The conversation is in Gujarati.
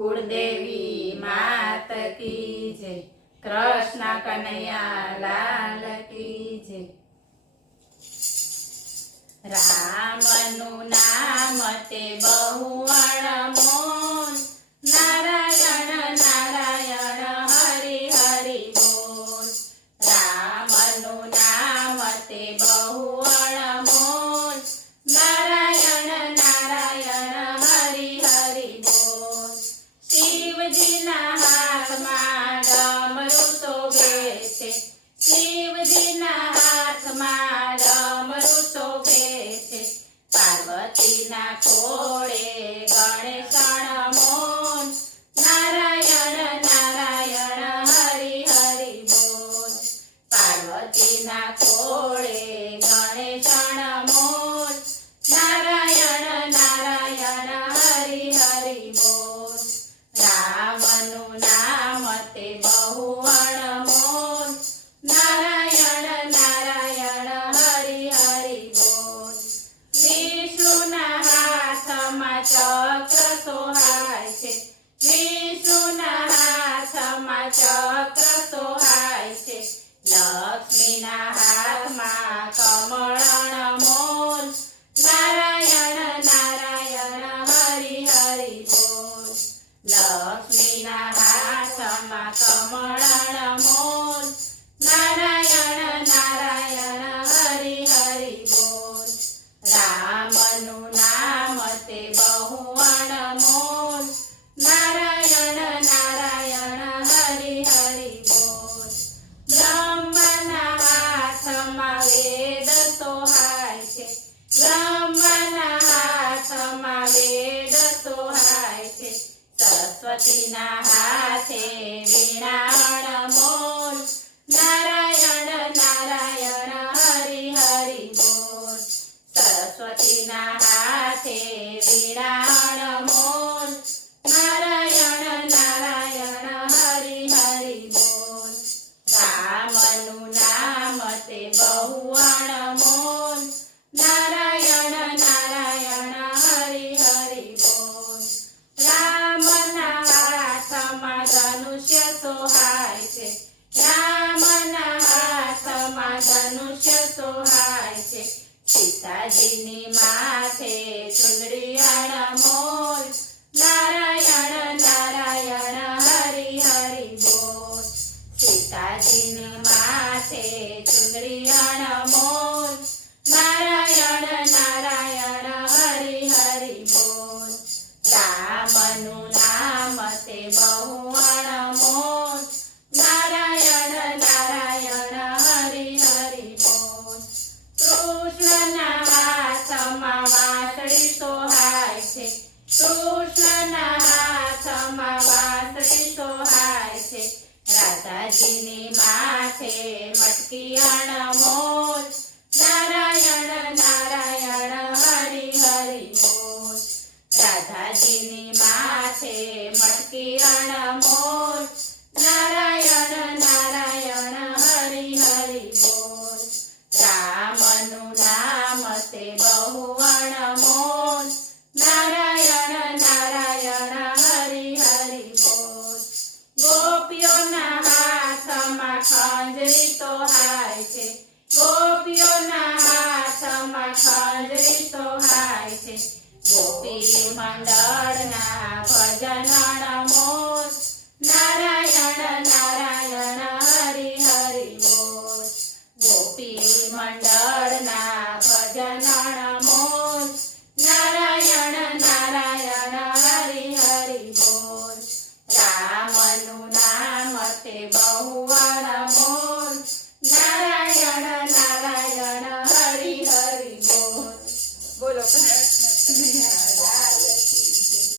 કુળદેવી માત કી જય, કૃષ્ણ કનૈયા લાલ કી જય. રામનું નામ તે બહુ અણમોલ, નારાયણ નારાયણ હરિ હરિ બોલ. રામનું નામ તે બહુ અણમોલ, નારાયણ નારાયણ હરિ હરિ બોલ. શિવજીના હાથમાં ડમરું શોભે છે, શિવજીના હાથમાં ડમરું શોભે છે. પાર્વતીના ખોળે ગણેશ મોન, નારાયણ નારાયણ હરિ હરિ બોલ. પાર્વતીના ખોળે ગણેશ મોન, નારાયણ નારાયણ હરિ હરિ બોલ. રામનું નામ તે બહુ અણમોલ, નારાયણ નારાયણ હરિ હરિ બોલ. વિષ્ણુના હાથમાં ચક્ર સોહાય છે, વિષ્ણુના હાથમાં ચક્ર સોહાય છે. લક્ષ્મીના હાથમાં કમળ મોલ, નારાયણ નારાયણ હરિ હરિ બોલ. લક્ષ્મીના હાથમાં કમળ મોલ, નારાયણ નારાયણ હરિ હરિ બોલ. રામનું નામ તે બહુ અણમોલ, નારાયણ નારાયણ હરિ હરિ બોલ. બ્રહ્મના હાથમાં વેદ સોહાય છે, બ્રહ્મના હાથમાં વેદ સોહાય છે. સરસ્વતીના હાથે વીણા અણમોલ, નારાયણ નારાયણ હરિ હરિ બોલ. સરસ્વતીના હાથે વીણા અણમોલ, નારાયણ નારાયણ હરિ હરિ બોલ. રામનું નામ તે બહુ અણમોલ, નારાયણ નારાયણ હરિ હરિ બોલ. રામના હાથમાં ધનુષ્ય સોહાય છે, રામના હાથમાં ધનુષ્ય સોહાય છે. સીતાજીની માથે ચુંદડી અણમોલ, નારાયણ નારાયણ હરિ હરિ બોલ. સીતાજીની માથે ચુંદડી અણમોલ, નારાયણ નારાયણ હરિ હરિ બોલ. રામનું નામ તે બહુ અણમોલ, નારાયણ નારાયણ હરિ હરિ બોલ. કૃષ્ણના હાથમાં વાંસળી સોહાય છે, કૃષ્ણના હાથમાં વાંસળી સોહાય છે. રાધાજીની માથે મટકી અણમોલ, નારાયણ નારાયણ હરિ હરિ બોલ. રાધાજીની માથે મટકી અણમોલ, નારાયણ નારાયણ હરિ હરિ બોલ. રામનું નામ તે બહુ અણમોલ, નારાયણ નારાયણ હરિ હરિ બોલ. ગોપીઓના હાથમાં ખંજરી સોહાય છે, ગોપીઓના હાથમાં ખંજરી સોહાય છે. ગોપી મંડળના ભજન અણમોલ, નારાયણ